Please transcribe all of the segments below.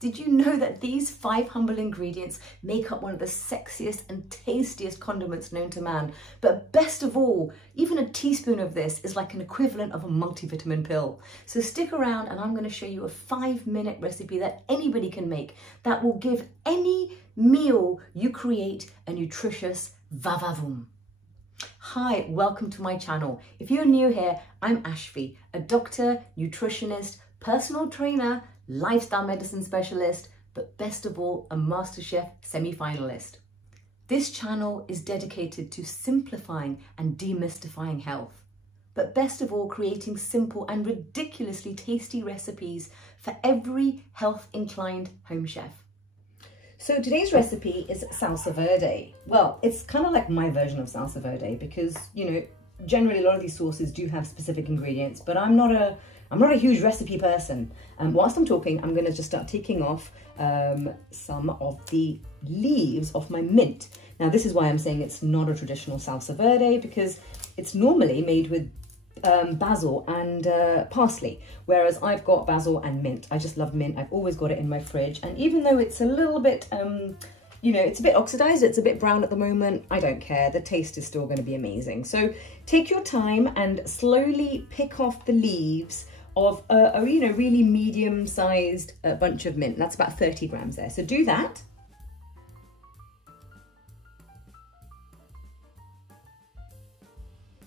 Did you know that these 5 humble ingredients make up one of the sexiest and tastiest condiments known to man? But best of all, even a teaspoon of this is like an equivalent of a multivitamin pill. So stick around and I'm going to show you a 5-minute recipe that anybody can make that will give any meal you create a nutritious va-va-voom. Hi, welcome to my channel. If you're new here, I'm Ashvi, a doctor, nutritionist, personal trainer, lifestyle medicine specialist, but best of all, a MasterChef semi-finalist. This channel is dedicated to simplifying and demystifying health, but best of all, creating simple and ridiculously tasty recipes for every health-inclined home chef. So today's recipe is Salsa Verde. Well, it's kind of like my version of Salsa Verde because, you know, generally a lot of these sauces do have specific ingredients, but I'm not a huge recipe person. Whilst I'm talking, I'm gonna just start taking off some of the leaves off my mint. Now, this is why I'm saying it's not a traditional Salsa Verde, because it's normally made with basil and parsley, whereas I've got basil and mint. I just love mint. I've always got it in my fridge. And even though it's a little bit, you know, it's a bit oxidized, it's a bit brown at the moment, I don't care. The taste is still going to be amazing. So take your time and slowly pick off the leaves of a you know, really medium-sized bunch of mint. That's about 30 grams there. So do that.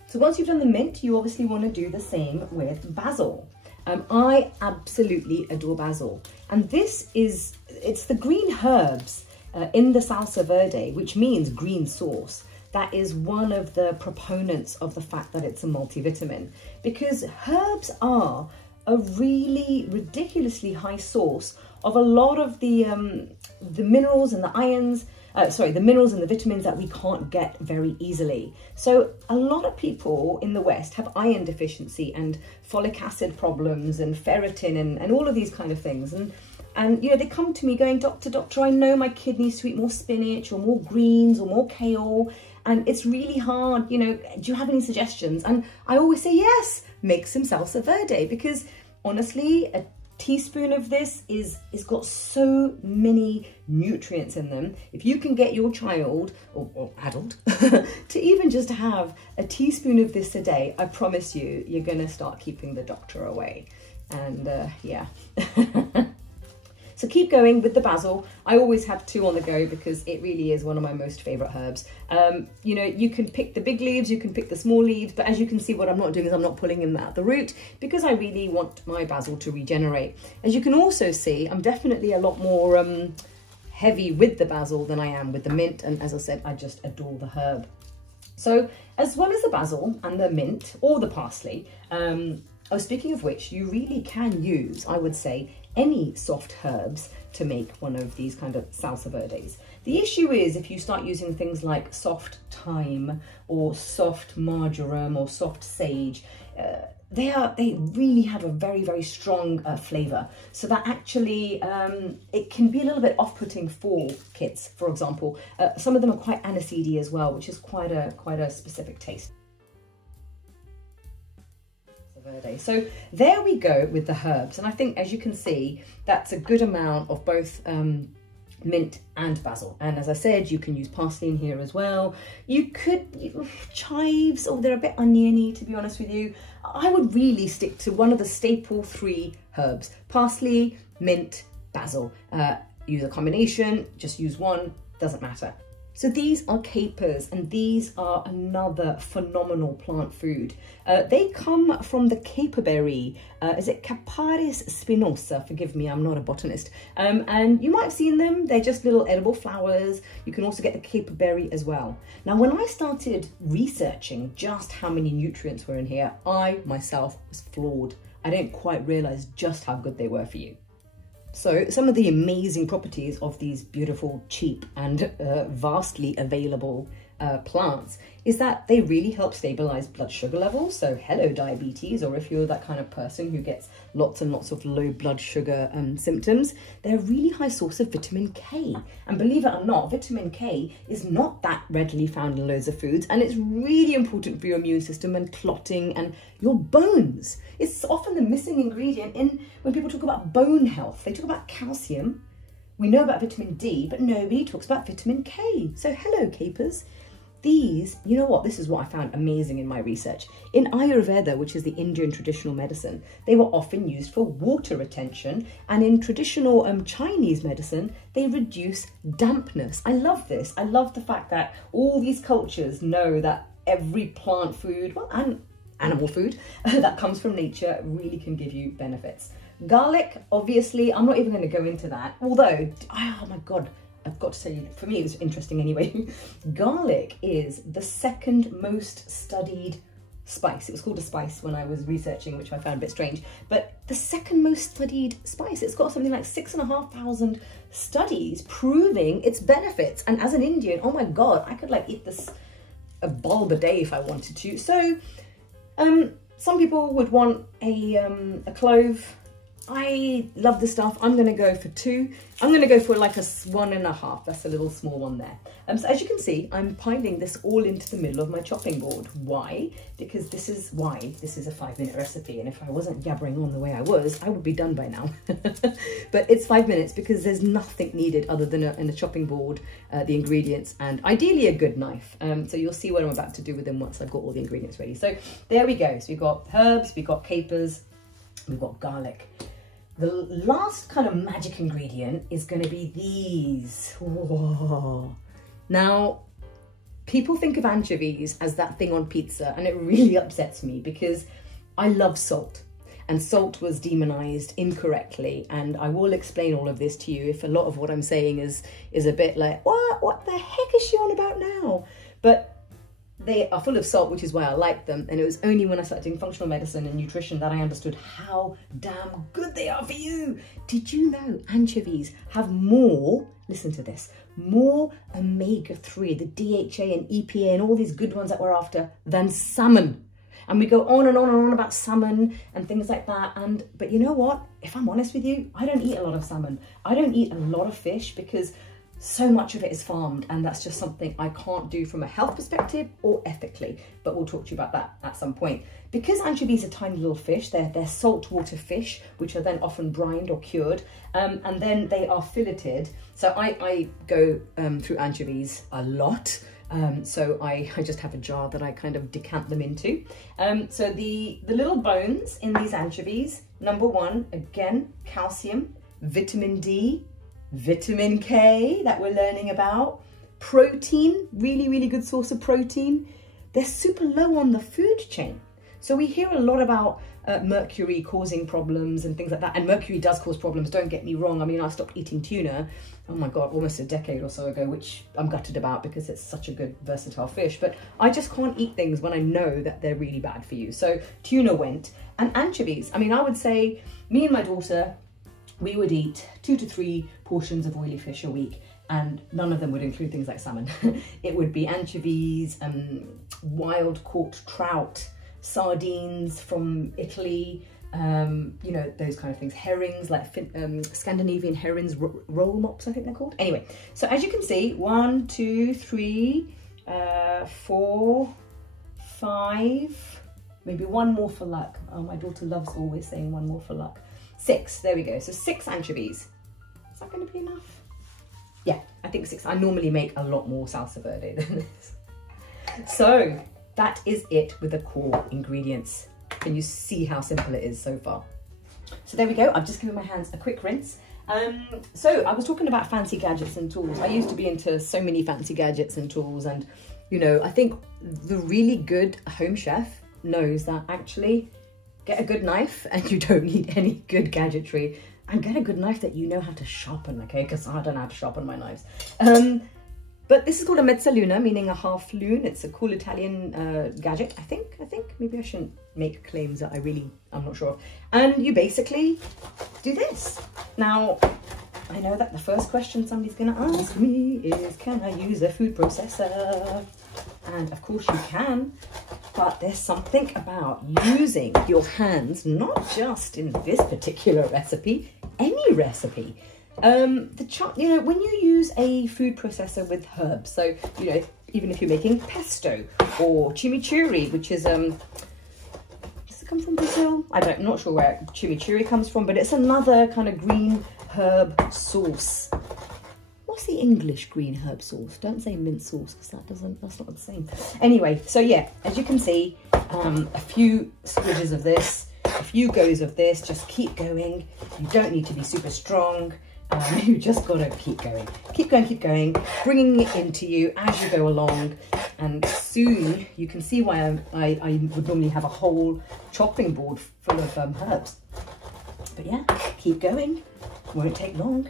So once you've done the mint, you obviously want to do the same with basil. I absolutely adore basil. And it's the green herbs in the Salsa Verde, which means green sauce. That is one of the proponents of the fact that it's a multivitamin, because herbs are a really ridiculously high source of a lot of the minerals and the ions, the minerals and the vitamins that we can't get very easily. So a lot of people in the West have iron deficiency and folic acid problems and ferritin and all of these kind of things. And you know, they come to me going, doctor, I know my kid needs to eat more spinach or more greens or more kale, and it's really hard, you know, do you have any suggestions? And I always say, yes, make some Salsa Verde, because honestly, a teaspoon of this is got so many nutrients in them. If you can get your child or adult to even just have a teaspoon of this a day, I promise you, you're gonna start keeping the doctor away. And yeah. So keep going with the basil. I always have 2 on the go because it really is one of my most favorite herbs. You know, you can pick the big leaves, you can pick the small leaves, but as you can see, what I'm not doing is I'm not pulling in the root because I really want my basil to regenerate. As you can also see, I'm definitely a lot more heavy with the basil than I am with the mint. And as I said, I just adore the herb. So as well as the basil and the mint or the parsley, oh, speaking of which, you really can use, I would say, any soft herbs to make one of these kind of Salsa Verdes. The issue is if you start using things like soft thyme or soft marjoram or soft sage, they really have a very, very strong flavour. So that actually, it can be a little bit off-putting for kids, for example. Some of them are quite aniseedy as well, which is quite a specific taste. Verde. So there we go with the herbs, and I think, as you can see, that's a good amount of both mint and basil. And as I said, you can use parsley in here as well. You could chives, or they're a bit oniony, to be honest with you. I would really stick to one of the staple 3 herbs: parsley, mint, basil. Use a combination, just use one, doesn't matter. So these are capers, and these are another phenomenal plant food. They come from the caperberry. Is it Caparis spinosa? Forgive me, I'm not a botanist. And you might have seen them. They're just little edible flowers. You can also get the caperberry as well. Now, when I started researching just how many nutrients were in here, I myself was floored. I didn't quite realize just how good they were for you. So some of the amazing properties of these beautiful, cheap and vastly available plants is that they really help stabilize blood sugar levels. So hello diabetes, or if you're that kind of person who gets lots and lots of low blood sugar symptoms. They're a really high source of vitamin K. And believe it or not, vitamin K is not that readily found in loads of foods, and it's really important for your immune system and clotting and your bones. It's often the missing ingredient in when people talk about bone health. They talk about calcium. We know about vitamin D, but nobody talks about vitamin K. So hello, capers. These, you know what, this is what I found amazing in my research. In Ayurveda, which is the Indian traditional medicine, they were often used for water retention, and in traditional Chinese medicine, they reduce dampness. I love this. I love the fact that all these cultures know that every plant food, well, and animal food that comes from nature really can give you benefits. Garlic, obviously, I'm not even going to go into that, although, oh my God, I've got to tell you, for me it was interesting anyway. Garlic is the second most studied spice. It was called a spice when I was researching, which I found a bit strange, but the second most studied spice. It's got something like 6,500 studies proving its benefits. And as an Indian, oh my God, I could like eat this a bulb a day if I wanted to. So some people would want a clove. I love this stuff. I'm going to go for 2. I'm going to go for like a 1.5. That's a little small one there. So as you can see, I'm piling this all into the middle of my chopping board. Why? Because this is why this is a 5-minute recipe. And if I wasn't yabbering on the way I was, I would be done by now. But it's 5 minutes because there's nothing needed other than in a chopping board, the ingredients, and ideally a good knife. So you'll see what I'm about to do with them once I've got all the ingredients ready. So there we go. So we've got herbs, we've got capers, we've got garlic. The last kind of magic ingredient is going to be these. Whoa. Now, people think of anchovies as that thing on pizza, and it really upsets me because I love salt, and salt was demonized incorrectly. And I will explain all of this to you if a lot of what I'm saying is a bit like, what the heck is she on about now? But they are full of salt, which is why I like them. And it was only when I started doing functional medicine and nutrition that I understood how damn good they are for you. Did you know anchovies have more, listen to this, more omega-3, the DHA and EPA and all these good ones that we're after, than salmon? And we go on and on and on about salmon and things like that. But you know what? If I'm honest with you, I don't eat a lot of salmon. I don't eat a lot of fish because so much of it is farmed, and that's just something I can't do from a health perspective or ethically, but we'll talk to you about that at some point. Because anchovies are tiny little fish, they're saltwater fish, which are then often brined or cured, and then they are filleted. So I go through anchovies a lot. So I just have a jar that I kind of decant them into. So the little bones in these anchovies, number 1, again, calcium, vitamin D, vitamin K that we're learning about, protein, really, really good source of protein. They're super low on the food chain. So we hear a lot about mercury causing problems and things like that. And mercury does cause problems, don't get me wrong. I mean, I stopped eating tuna, oh my God, almost a decade or so ago, which I'm gutted about because it's such a good, versatile fish. But I just can't eat things when I know that they're really bad for you. So tuna went. And anchovies, I mean, I would say me and my daughter, we would eat 2 to 3 portions of oily fish a week, and none of them would include things like salmon. It would be anchovies, wild caught trout, sardines from Italy, you know, those kind of things, herrings, like Scandinavian herrings, roll mops, I think they're called. Anyway, so as you can see, 1, 2, 3, 4, 5, maybe 1 more for luck. Oh, my daughter loves always saying 1 more for luck. 6, there we go. So 6 anchovies. Is that going to be enough? Yeah, I think 6. I normally make a lot more salsa verde than this. So that is it with the core ingredients. Can you see how simple it is so far? So there we go. I've just given my hands a quick rinse. So I was talking about fancy gadgets and tools. I used to be into so many fancy gadgets and tools, and you know, I think the really good home chef knows that actually get a good knife and you don't need any good gadgetry, and get a good knife that you know how to sharpen, okay? Because I don't know how to sharpen my knives. But this is called a mezzaluna, meaning a half loon. It's a cool Italian gadget, I think. Maybe I shouldn't make claims that I'm not sure of. And you basically do this. Now, I know that the first question somebody's gonna ask me is, can I use a food processor? And of course you can, but there's something about using your hands, not just in this particular recipe, any recipe. You know, when you use a food processor with herbs, so, you know, even if you're making pesto or chimichurri, which is, does it come from Brazil? I'm not sure where chimichurri comes from, but it's another kind of green herb sauce. What's the English green herb sauce? Don't say mint sauce, because that's not the same. Anyway, so yeah, as you can see, a few squidges of this, a few goes of this, just keep going. You don't need to be super strong. You just gotta keep going, bringing it into you as you go along, and soon you can see why I would normally have a whole chopping board full of herbs. But yeah, keep going, won't take long.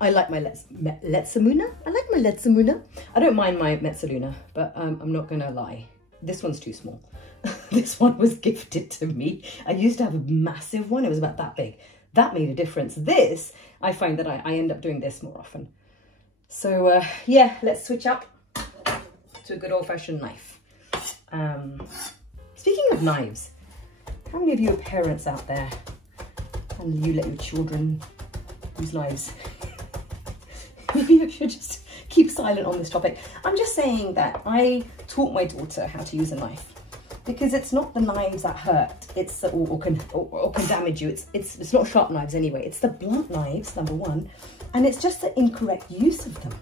I like my letzamuna. I don't mind my mezzaluna, but I'm not gonna lie, this one's too small. This one was gifted to me. I used to have a massive one, it was about that big. That made a difference. This, I find that I end up doing this more often. So yeah, let's switch up to a good old-fashioned knife. Speaking of knives, how many of you are parents out there and you let your children use knives? Maybe I should just keep silent on this topic. I'm just saying that I taught my daughter how to use a knife, because it's not the knives that hurt, it's or can damage you. It's not sharp knives anyway. It's the blunt knives, number one, and it's just the incorrect use of them.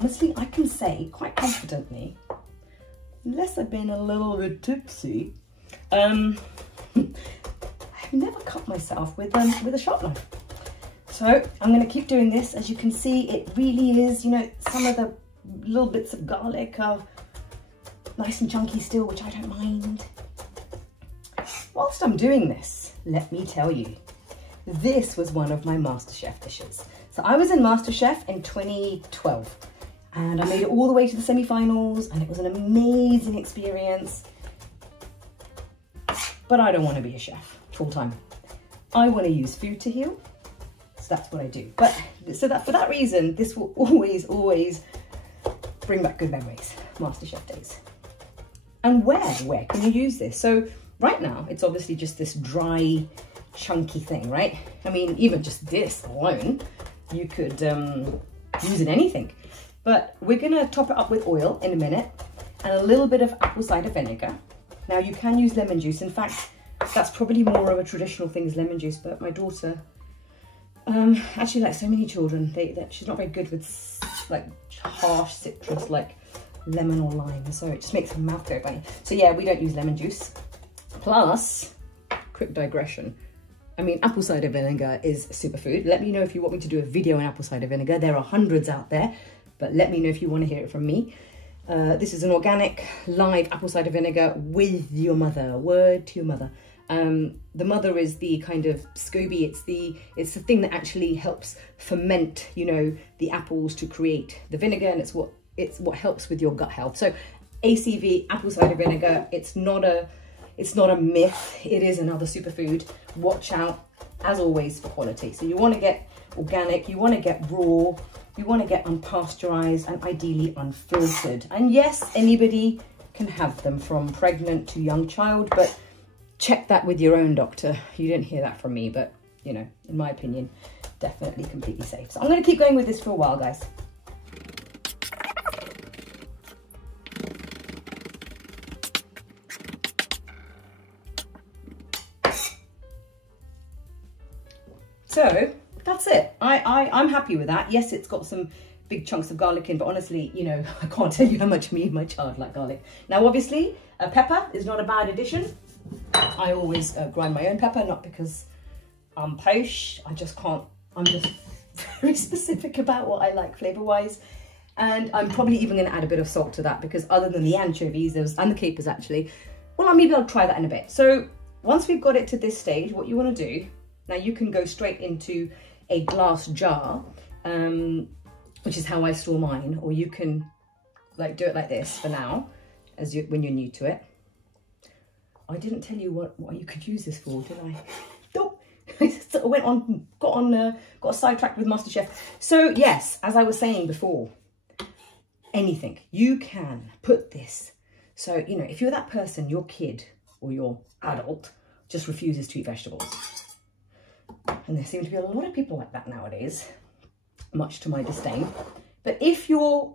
Honestly, I can say quite confidently, unless I've been a little bit tipsy, I've never cut myself with a sharp knife. So I'm going to keep doing this. As you can see, it really is, you know, some of the little bits of garlic are nice and chunky still, which I don't mind. Whilst I'm doing this, let me tell you, this was one of my MasterChef dishes. So I was in MasterChef in 2012 and I made it all the way to the semi-finals, and it was an amazing experience. But I don't want to be a chef full time. I want to use food to heal. So that's what I do. But so that for that reason, this will always bring back good memories, MasterChef days. And where can you use this? So right now, it's obviously just this dry, chunky thing, right? I mean, even just this alone, you could use in anything. But we're gonna top it up with oil in a minute and a little bit of apple cider vinegar. Now you can use lemon juice. In fact, that's probably more of a traditional thing is lemon juice, but my daughter, actually, like so many children, she's not very good with like harsh citrus like lemon or lime, so it just makes her mouth go funny. So yeah, we don't use lemon juice. Plus, quick digression, I mean, apple cider vinegar is a superfood. Let me know if you want me to do a video on apple cider vinegar. There are hundreds out there, but let me know if you want to hear it from me. This is an organic live apple cider vinegar with your mother. Word to your mother. The mother is the kind of SCOBY. It's the thing that actually helps ferment, you know, the apples to create the vinegar, and it's what helps with your gut health. So ACV, apple cider vinegar, it's not a myth. It is another superfood. Watch out, as always, for quality. So you want to get organic, you want to get raw, you want to get unpasteurized, and ideally unfiltered. And yes, anybody can have them, from pregnant to young child, but check that with your own doctor. You didn't hear that from me, but you know, in my opinion, definitely completely safe. So I'm going to keep going with this for a while, guys. So that's it. I'm happy with that. Yes, it's got some big chunks of garlic in, but honestly, you know, I can't tell you how much me and my child like garlic. Now, obviously, a pepper is not a bad addition. I always grind my own pepper, not because I'm posh. I'm just very specific about what I like flavor-wise. And I'm probably even going to add a bit of salt to that, because other than the anchovies, and the capers actually, well, maybe I'll try that in a bit. So once we've got it to this stage, what you want to do, now you can go straight into a glass jar, which is how I store mine, or you can like do it like this for now, when you're new to it. I didn't tell you what you could use this for, did I? Nope. I got sidetracked with MasterChef. So yes, as I was saying before, anything. You can put this So, you know, if you're that person, your kid or your adult just refuses to eat vegetables. And there seem to be a lot of people like that nowadays, much to my disdain. But if your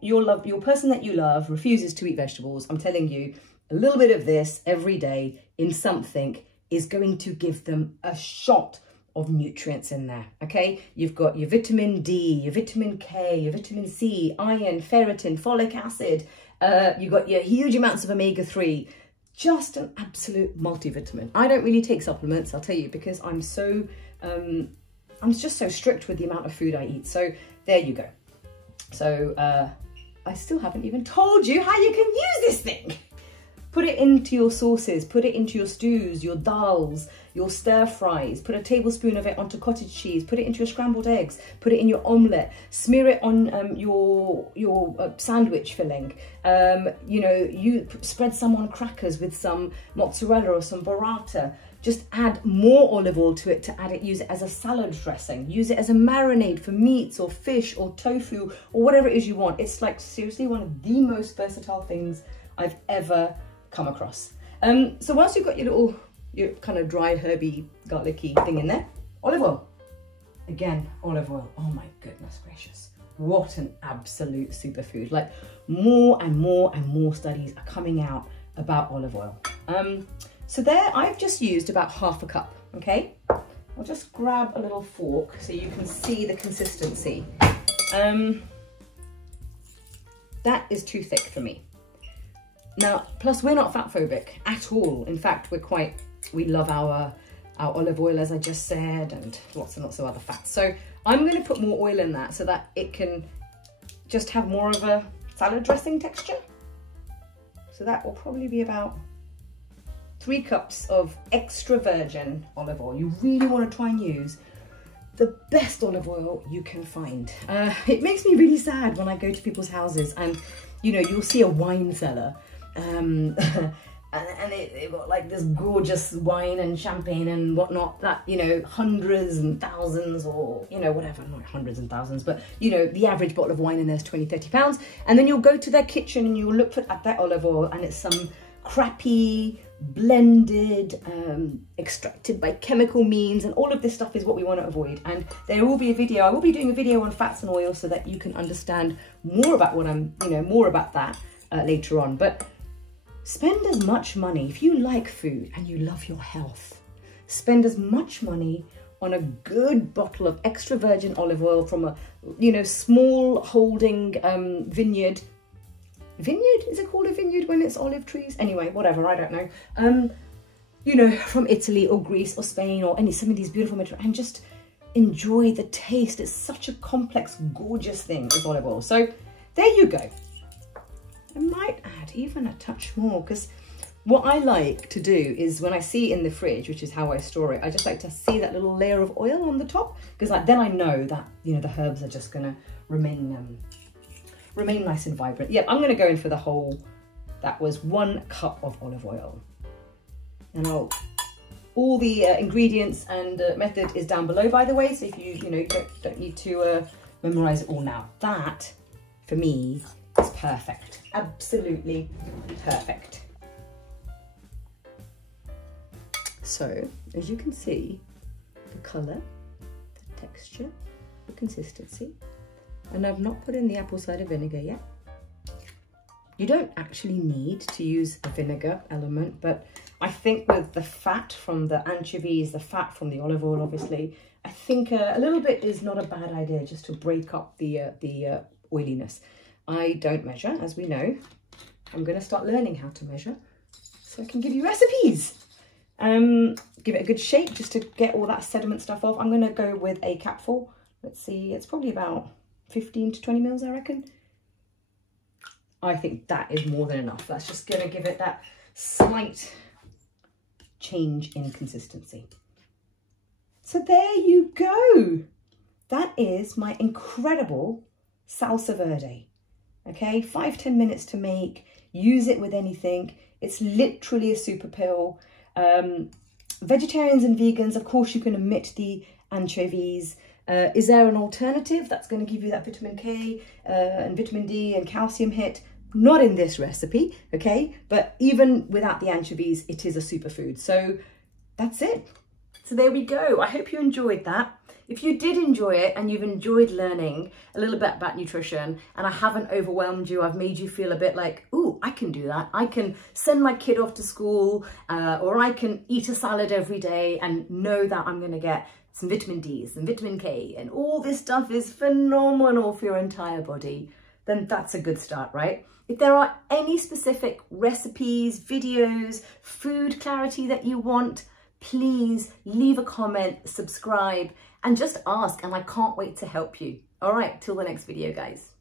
person that you love refuses to eat vegetables, I'm telling you, a little bit of this every day in something is going to give them a shot of nutrients in there, okay? You've got your vitamin D, your vitamin K, your vitamin C, iron, ferritin, folic acid. You've got your huge amounts of omega-3. Just an absolute multivitamin. I don't really take supplements, I'll tell you, because I'm so, I'm just so strict with the amount of food I eat. So there you go. So I still haven't even told you how you can use this thing. Put it into your sauces, put it into your stews, your dals, your stir fries, put a tablespoon of it onto cottage cheese, put it into your scrambled eggs, put it in your omelette, smear it on your sandwich filling. You know, you spread some on crackers with some mozzarella or some burrata. Just add more olive oil to it use it as a salad dressing. Use it as a marinade for meats or fish or tofu or whatever it is you want. It's like seriously one of the most versatile things I've ever come across. So once you've got your kind of dry herby garlicky thing in there, olive oil. Again, olive oil. Oh my goodness gracious. What an absolute superfood. Like more and more and more studies are coming out about olive oil. So there I've just used about half a cup, okay? I'll just grab a little fork so you can see the consistency. That is too thick for me. Now, plus we're not fat phobic at all. In fact, we love our olive oil, as I just said, and lots and lots of other fats. So I'm going to put more oil in that so that it can just have more of a salad dressing texture. So that will probably be about 3 cups of extra virgin olive oil. You really want to try and use the best olive oil you can find. It makes me really sad when I go to people's houses and, you know, you'll see a wine cellar and they've got like this gorgeous wine and champagne and whatnot that, you know, hundreds and thousands or, you know, whatever, not hundreds and thousands, but, you know, the average bottle of wine in there is 20, 30 pounds. And then you'll go to their kitchen and you'll look at that olive oil and it's some crappy, blended, extracted by chemical means, and all of this stuff is what we want to avoid. And there will be a video, I will be doing a video on fats and oils so that you can understand more about what I'm, you know, more about that later on. But spend as much money, if you like food and you love your health, spend as much money on a good bottle of extra virgin olive oil from a, you know, small holding vineyard. Vineyard? Is it called a vineyard when it's olive trees? Anyway, whatever, I don't know. You know, from Italy or Greece or Spain or some of these beautiful materials, and just enjoy the taste. It's such a complex, gorgeous thing, is olive oil. So there you go. I might add even a touch more, because what I like to do is when I see it in the fridge, which is how I store it, I just like to see that little layer of oil on the top, because like, then I know that, you know, the herbs are just gonna remain nice and vibrant. Yep, I'm gonna go in for the whole, that was 1 cup of olive oil. And all the ingredients and method is down below, by the way, so if you know, don't need to memorize it all now. That, for me, is perfect. Absolutely perfect. So, as you can see, the colour, the texture, the consistency, and I've not put in the apple cider vinegar yet. You don't actually need to use a vinegar element, but I think with the fat from the anchovies, the fat from the olive oil, obviously, I think a little bit is not a bad idea, just to break up the oiliness. I don't measure, as we know. I'm going to start learning how to measure so I can give you recipes. Give it a good shake just to get all that sediment stuff off. I'm going to go with a capful. Let's see, it's probably about 15 to 20 mils, I reckon. I think that is more than enough. That's just going to give it that slight change in consistency. So there you go. That is my incredible Salsa Verde. Okay, 5-10 minutes to make. Use it with anything. It's literally a super pill. Vegetarians and vegans, of course, you can omit the anchovies. Is there an alternative that's going to give you that vitamin K and vitamin D and calcium hit? Not in this recipe, okay? But even without the anchovies, it is a superfood. So that's it. So there we go. I hope you enjoyed that. If you did enjoy it and you've enjoyed learning a little bit about nutrition and I haven't overwhelmed you, I've made you feel a bit like, ooh, I can do that. I can send my kid off to school or I can eat a salad every day and know that I'm going to get some vitamin D, some vitamin K, and all this stuff is phenomenal for your entire body, then that's a good start, right? If there are any specific recipes, videos, food clarity that you want, please leave a comment, subscribe, and just ask, and I can't wait to help you. All right, till the next video, guys.